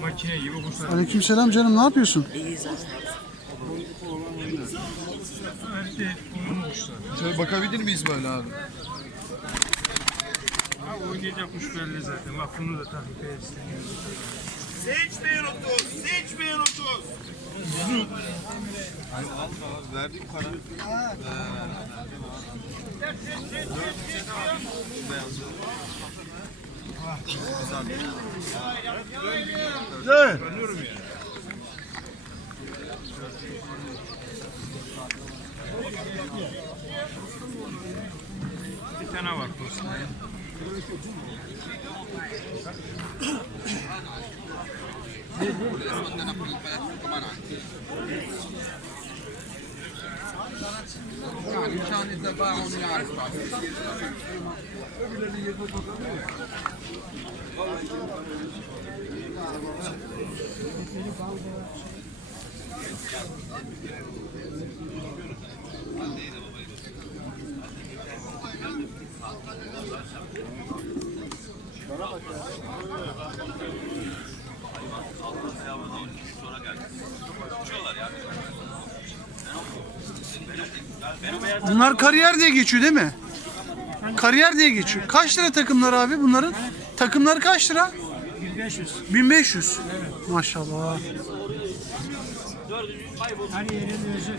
Makine gibi kuşlar. Aleykümselam canım ne yapıyorsun? Şöyle bakabilir miyiz böyle abi? Ha oynayacak kuş belli zaten. Bak bunu da takip etsin. Seçmeyin 30, seçmeyin 30. Verdik para. Bir tane var dostum. Yani kendinize ben onu yarıştım. Bunlar kariyer diye geçiyor değil mi? Kariyer diye geçiyor. Kaç lira takımlar abi bunların? Takımları kaç lira? 1500. 1500. Maşallah. Her yerin özü.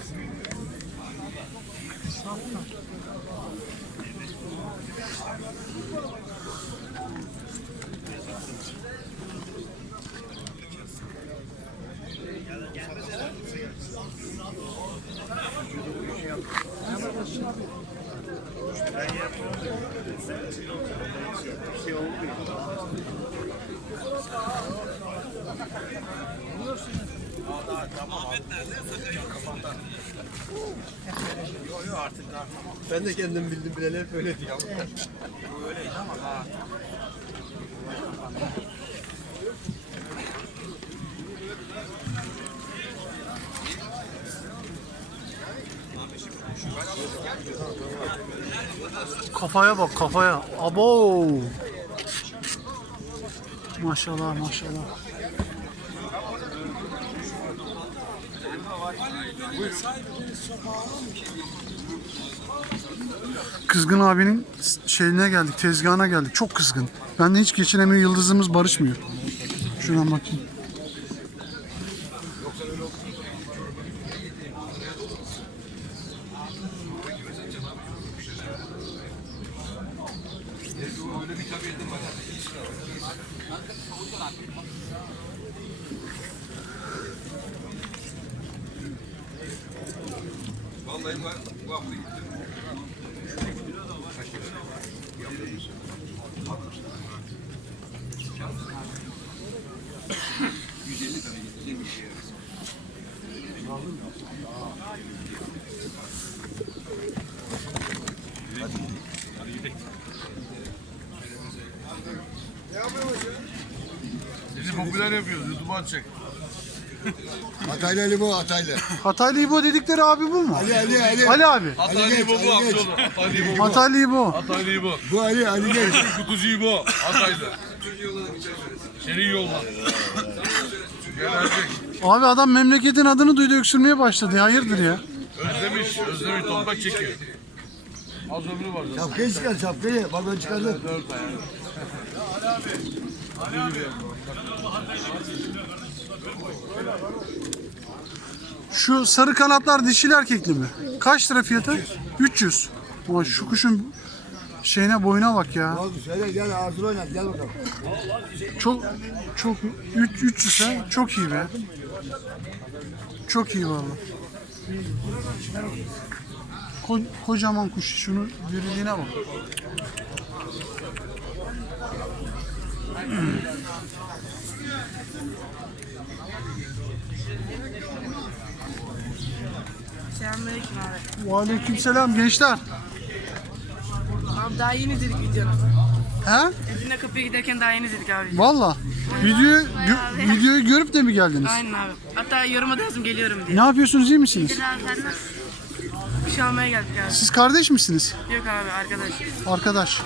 Ben de kendim bildim bileli hep öyle diyor. Kafaya bak kafaya. Abo. Maşallah maşallah. Kızgın abinin şeyine geldik, tezgahına geldik. Çok kızgın. Ben de hiç geçinemiyor, yıldızımız barışmıyor. Şuradan bakayım. Vallahi bu, bu hafta gittim. Bizi popüler yapıyoruz. YouTube'a atacak. Hataylı Ali bu Hataylı. Hataylı İbo dedikleri abi bu mu? Ali Ali Ali. Ali abi. Ali geç, Ali geç. Hataylı bu. Hataylı İbo. Hataylı bu. Bu Ali Ali geç. Kutucuyu bu. Hataylı. Senin yoldan. Gelecek. Abi adam memleketin adını duydu öksürmeye başladı. ya. Hayırdır ya? Özlemiş. Özlemiş toprak çekiyor. Az ömrü var zaten. Şapkayı çıkar şapkayı. Bak ben çıkardım. Şu sarı kanatlar dişili erkekli mi? Kaç lira fiyatı? 300. Ama şu kuşun şeyine boyuna bak ya. Çok çok 3 300 ha. Çok iyi be. Çok iyi vallahi. Ko- kocaman kuş. Şunu dürülüğüne bak. Selamünaleyküm abi. Aleykümselam gençler. Abi daha yeni izledik videonu. He? Edirne kapıya giderken daha yeni izledik abi. Valla. Videoyu, gö- videoyu görüp de mi geldiniz? Aynen abi. Hatta yoruma da yazdım geliyorum diye. Ne yapıyorsunuz iyi misiniz? Bir şey almaya geldik abi. Siz kardeş misiniz? Yok abi arkadaş. Arkadaş.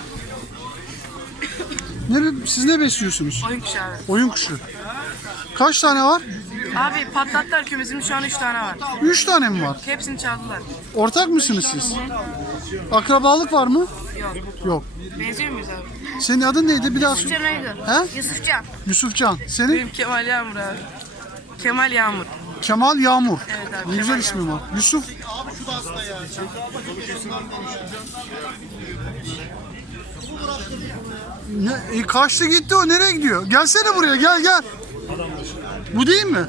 Ne, siz ne besliyorsunuz? Oyun kuşu abi. Oyun kuşu. Kaç tane var? Abi patlattılar kümesimi şu an 3 tane var. Üç tane mi var? Hepsini çaldılar. Ortak mısınız siz? Akrabalık var mı? Yok. Yok. Benziyor muyuz abi? Senin adın neydi? Bir daha. Yusufcan neydi? He? Yusufcan. Yusufcan. Senin? Benim Kemal Yağmur abi. Kemal Yağmur. Kemal Yağmur. Evet abi, Ne güzel Kemal ismi var. Yusuf. Ne, e, kaçtı gitti o nereye gidiyor? Gelsene buraya gel gel. Bu değil mi?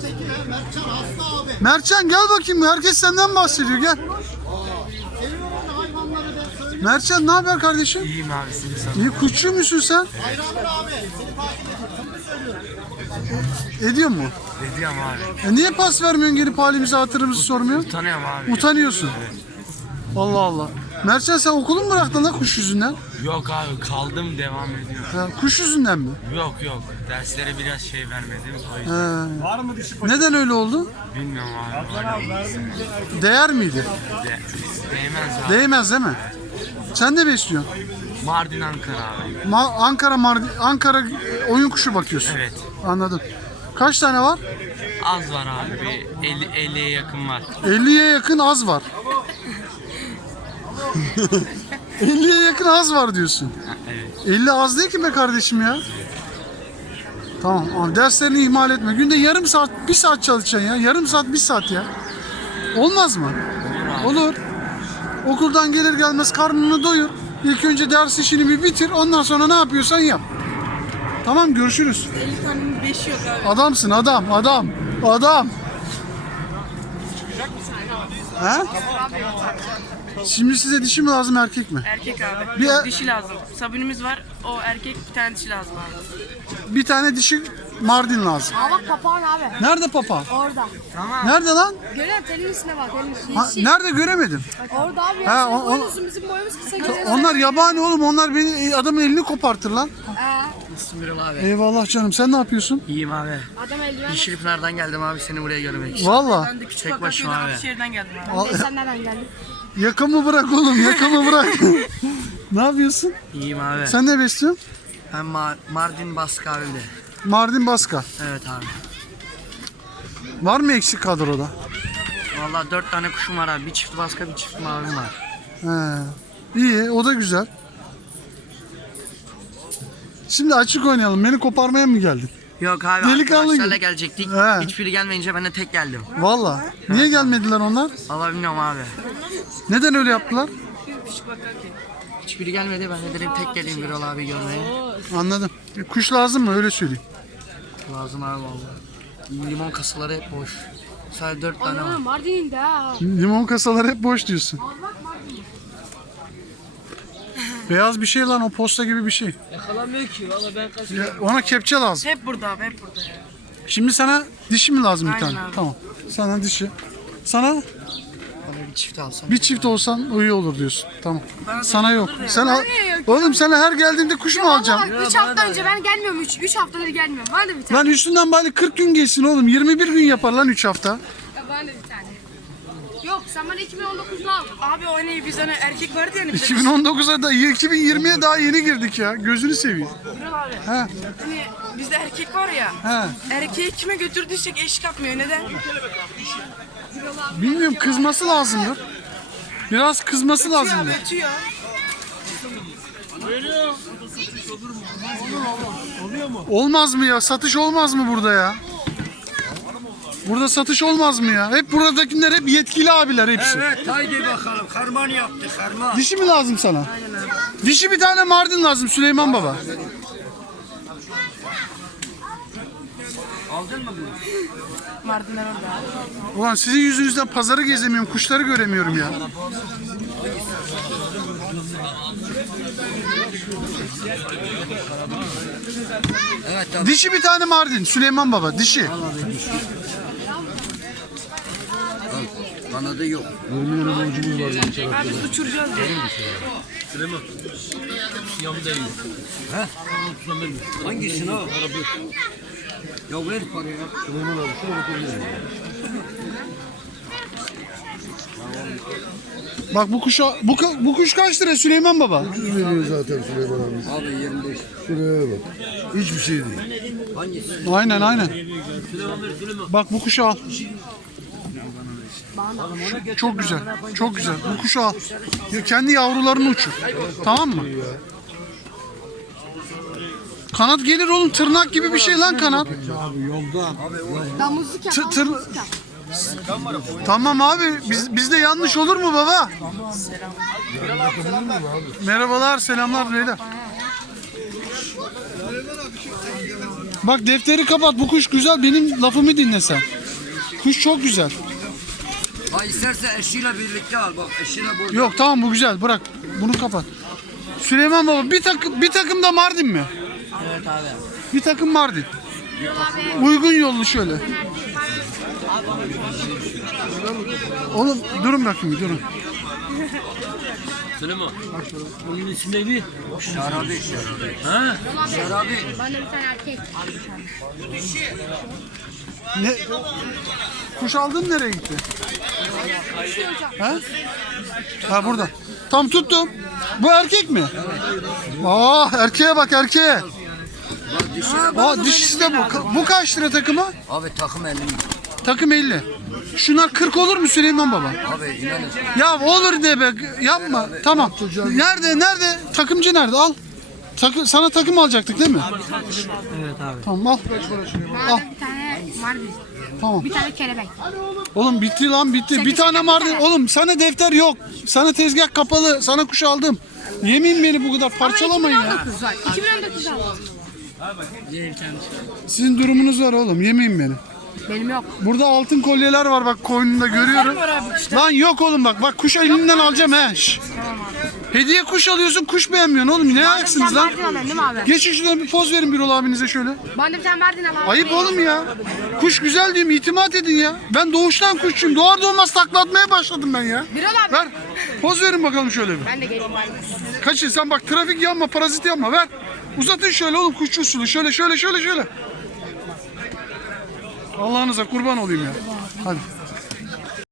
Mertcan gel bakayım herkes senden bahsediyor gel. Mertcan ne haber kardeşim? İyiyim abi seni sağ İyi kuşçu musun sen? Ediyor mu? Ediyorum abi. E niye pas vermiyorsun gelip halimizi hatırımızı sormuyorsun? Utanıyorum abi. Utanıyorsun. Allah Allah. Mertcan sen okulu mu bıraktın lan kuş yüzünden? Yok abi kaldım devam ediyorum. Ha, kuş yüzünden mi? Yok yok. Derslere biraz şey vermedim. O yüzden Ha. Neden öyle oldu? bilmiyorum abi. Öyle Değer miydi? de, değmez abi. Değmez değil mi? Sen de besliyorsun. Mardin Ankara abi. Ma- Ankara Mardi Ankara e, oyun kuşu bakıyorsun. Evet. Anladım. Kaç tane var? Az var abi. Bir 50, 50'ye yakın var. 50'ye yakın az var. 50'ye yakın az var diyorsun. Evet. 50 az değil ki be kardeşim ya. Tamam abi derslerini ihmal etme. Günde yarım saat, bir saat çalışacaksın ya. Yarım saat, bir saat ya. Olmaz mı? Olur. Okuldan gelir gelmez karnını doyur. İlk önce ders işini bir bitir. Ondan sonra ne yapıyorsan yap. Tamam görüşürüz. 50 tanenin 5'i yok abi. Adamsın adam, adam, adam. He? Şimdi size dişi mi lazım erkek mi? Erkek abi. Bir- Yok, dişi lazım. Sabunimiz var. O erkek bir tane dişi lazım abi. Bir tane dişi Mardin lazım. Aa bak papağan abi. Nerede papa? Orada. Nerede lan? Görüyor musun? Telin üstüne bak. Telin üstüne. Ha, nerede göremedim. Orada abi. Ha, Ya, o- o- bizim boyumuz kısa. Görüyorsun. Onlar yabani oğlum. Onlar beni adamın elini kopartır lan. Ha, Nasılsın abi? Eyvallah canım. Sen ne yapıyorsun? İyiyim abi. adam eldiven. Yeşilpınar'dan geldim abi seni buraya görmek için. Valla. Ben de küçük Tek başıma abi. Akşehir'den geldim abi. E, sen nereden geldin? Yakamı bırak oğlum. Yakamı bırak. ne yapıyorsun? İyiyim abi. Sen ne besliyorsun? Ben Ma- Mardin Baskı abimde. Mardin Baska. Evet abi. Var mı eksik kadroda? Vallahi dört tane kuşum var abi. Bir çift baska bir çift mavim var. He. İyi. O da güzel. Şimdi açık oynayalım. Beni koparmaya mı geldin? Yok abi Delikanlı arkadaşlarla gibi. gelecektik. He. Hiçbiri gelmeyince ben de tek geldim. Valla. Niye gelmediler onlar? Allah bilmiyorum abi. Neden öyle yaptılar? Hiçbiri gelmedi ben de dedim tek geleyim Birol abi görmeye. Anladım. E, Kuş lazım mı? Öyle söyleyeyim. Lazım abi vallahi. Limon kasaları hep boş. Sadece dört tane var. Ana Mardin'in de ha. Limon kasaları hep boş diyorsun. Beyaz bir şey lan o posta gibi bir şey. Yakalamıyor ki valla ben Ya, ona kepçe lazım. Hep burada abi hep burada ya. Şimdi sana dişi mi lazım bir Aynen tane? abi. Tamam. Sana dişi. Sana Bana bir çift alsam. bir çift olsan iyi olur diyorsun. Tamam. Sana yok. Sen al. Oğlum sana her geldiğimde kuş mu alacaksın? Bak 3 hafta önce ben gelmiyorum. 3 3 haftadır gelmiyorum. Bana da bir tane. Lan üstünden bari 40 gün geçsin oğlum. 21 gün yapar lan 3 hafta. Ya bana da bir tane. Yok sen bana 2019'da aldın. Abi o ne biz hani erkek vardı yani bize. 2019'a da 2020'ye daha yeni girdik ya. Gözünü seveyim. Birol abi. He. Hani bizde erkek var ya. He. Erkeği kime götürdüysek eş kapmıyor. Neden? Bilmiyorum kızması lazımdır. Biraz kızması Ötüyor lazımdır. abi ötüyor. Olmaz mı ya? Satış olmaz mı burada ya? Burada satış olmaz mı ya? Hep buradakiler hep yetkili abiler hepsi. Evet haydi bakalım. Karman yaptı karman. Dişi mi lazım sana? Dişi bir tane Mardin lazım Süleyman Baba. Mardinler orada abi. Ulan sizin yüzünüzden pazarı gezemiyorum, kuşları göremiyorum ya. Dişi bir tane Mardin, Süleyman Baba, dişi. Kanadı yok. Abi biz uçuracağız diye. Hangisini al? Ya ver parayı. Süleyman abi şuna bakabilir miyim? Bak bu kuşa bu, bu kuş kaç lira Süleyman Baba? veriyor zaten Süleyman abi. Abi 25. Şuraya bak. Hiçbir şey değil. Aynen aynen. Bak bu kuşu al. Çok güzel. Çok güzel. Bu kuşu al. Ya Kendi yavrularını uçur. Tamam mı? Kanat gelir oğlum tırnak gibi bir şey lan kanat. Damızlık yap. Tı- tır... Tamam abi biz bizde yanlış olur mu baba? Merhabalar selamlar beyler. Bak defteri kapat bu kuş güzel benim lafımı dinle sen. Kuş çok güzel. Ha isterse eşiyle birlikte al bak eşiyle burada. Yok tamam bu güzel bırak bunu kapat. Süleyman baba bir takım bir takım da Mardin mi? Evet abi. Bir takım Mardin. Uygun yollu şöyle. Oğlum durun bakayım durun. Süleyman. Onun ismi neydi? Şarabi şarabi. Ha? Şarabi. Bana bir tane erkek. Ne? Kuş aldın nereye gitti? Ha? Ha burada. Tam tuttum. Bu erkek mi? Aa erkeğe bak erkeğe. Aa dişisi de bu. Bu kaç lira takımı? Abi takım 50. Takım 50. Şunlar 40 olur mu Süleyman baba? Abi inanın. Ya olur de be. Yapma. Tamam. Nerede? Nerede? Takımcı nerede? Al. Takı, sana takım alacaktık değil mi? Evet abi. Tamam al. Bana bir tane Mardin. Tamam. Bir tane kelebek. Oğlum bitti lan bitti. Bir Sekiz tane tane. Mardin. Oğlum sana defter yok. Sana tezgah kapalı. Sana kuş aldım. Yemin beni bu kadar parçalamayın ya. 2019 var. 2019 aldım. Sizin durumunuz var oğlum. Yemeyin beni. Benim yok. Burada altın kolyeler var bak koynunda görüyorum. Lan yok oğlum bak. Bak kuş elinden alacağım he. Şş. Hediye kuş alıyorsun kuş beğenmiyorsun oğlum. Ne ayaksınız lan? Mardin alıyorsun değil mi abi? Geçin şuradan bir poz verin bir abinize şöyle. Bana bir tane Mardin al abi. Ayıp oğlum ya. Kuş güzel diyorum itimat edin ya. Ben doğuştan kuşçuyum. Doğar doğmaz takla atmaya başladım ben ya. Bir al abi. Ver. Poz verin bakalım şöyle bir. Ben de geleyim. Kaçın sen bak trafik yanma parazit yanma ver. Uzatın şöyle oğlum kuşçu usulü. Şöyle şöyle şöyle şöyle. Allah'ınıza kurban olayım ya. Hadi.